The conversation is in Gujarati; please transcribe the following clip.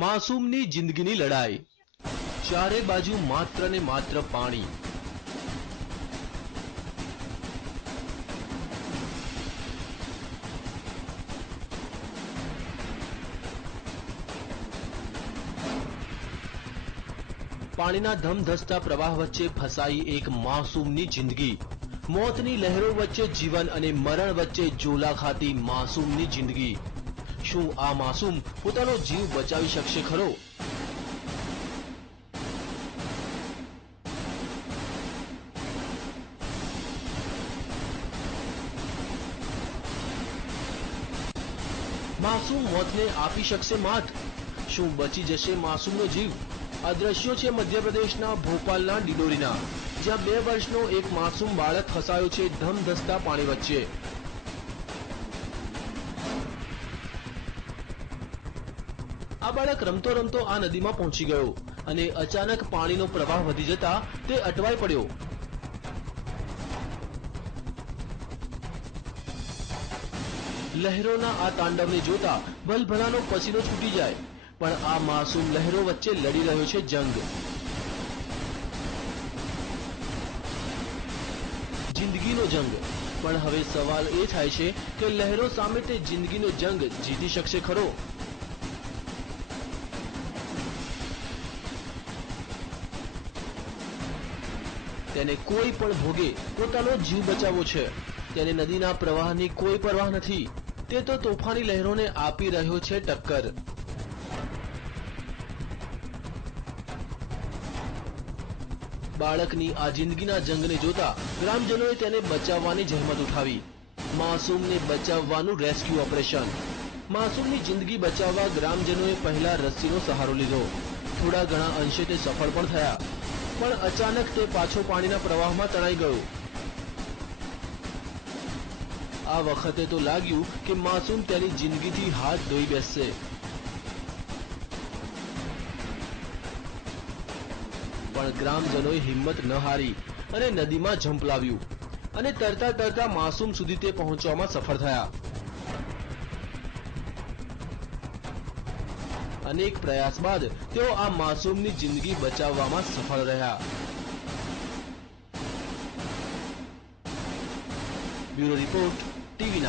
માસૂમની જિંદગીની લડાઈ। ચારે બાજુ માત્ર ને માત્ર પાણી। પાણીના ધમધસતા પ્રવાહ વચ્ચે ફસાઈ એક માસૂમની જિંદગી। મોતની લહેરો વચ્ચે જીવન અને મરણ વચ્ચે ઝોલા ખાતી માસૂમની જિંદગી। શું આ માસૂમ પોતાનો જીવ બચાવી શકશે ખરો? માસૂમ મોતને આપી શકશે માત? શું બચી જશે માસૂમનો જીવ? આ દ્રશ્યો છે મધ્યપ્રદેશના ભોપાલના ડિડોરીના, જ્યાં 2 વર્ષનો એક માસૂમ બાળક ફસાયો છે ધમધસતા પાણી વચ્ચે। આ બાળક રમતો રમતો આ નદીમાં પહોંચી ગયો અને અચાનક પાણીનો પ્રવાહ વધી જતા તે અટવાઈ પડ્યો। લહેરોના આ તાંડવને જોતા ભલભલાનો પસીનો છૂટી જાય, પણ આ માસૂમ લહેરો વચ્ચે લડી રહ્યો છે જંગ। જિંદગીનો જંગ। પણ હવે સવાલ એ થાય છે કે લહેરો સામે તે જિંદગીનો જંગ જીતી શકશે ખરો? તેને કોઈ પણ ભોગે પોતાનો જીવ બચાવવો છે। તેને નદીના પ્રવાહની કોઈ પરવાહ નથી। તે તો તોફાની લહેરોને આપી રહ્યો છે ટક્કર। બાળકની આ જિંદગીના જંગને જોતા ગ્રામજનોએ તેને બચાવવાની જહેમત ઉઠાવી। માસૂમને બચાવવાનું રેસ્ક્યુ ઓપરેશન। માસૂમની જિંદગી બચાવવા ગ્રામજનોએ પહેલા રસ્સીનો સહારો લીધો। થોડા ઘણા અંશે તે સફળ પણ થયા, પણ અચાનક તે પાછો પાણીના પ્રવાહમાં તણાઈ ગયો। આ વખતે તો લાગ્યું કે માસૂમ તેની જિંદગીથી હાથ ધોઈ બેસશે, પણ ગ્રામજનોએ હિંમત ન હારી અને નદીમાં ઝંપલાવ્યું અને તરતા તરતા માસૂમ સુધી તે પહોંચવામાં સફળ થયા। અનેક પ્રયાસ બાદ તેઓ આ માસૂમની જિંદગી બચાવવામાં સફળ રહ્યા। Bureau report, TV9।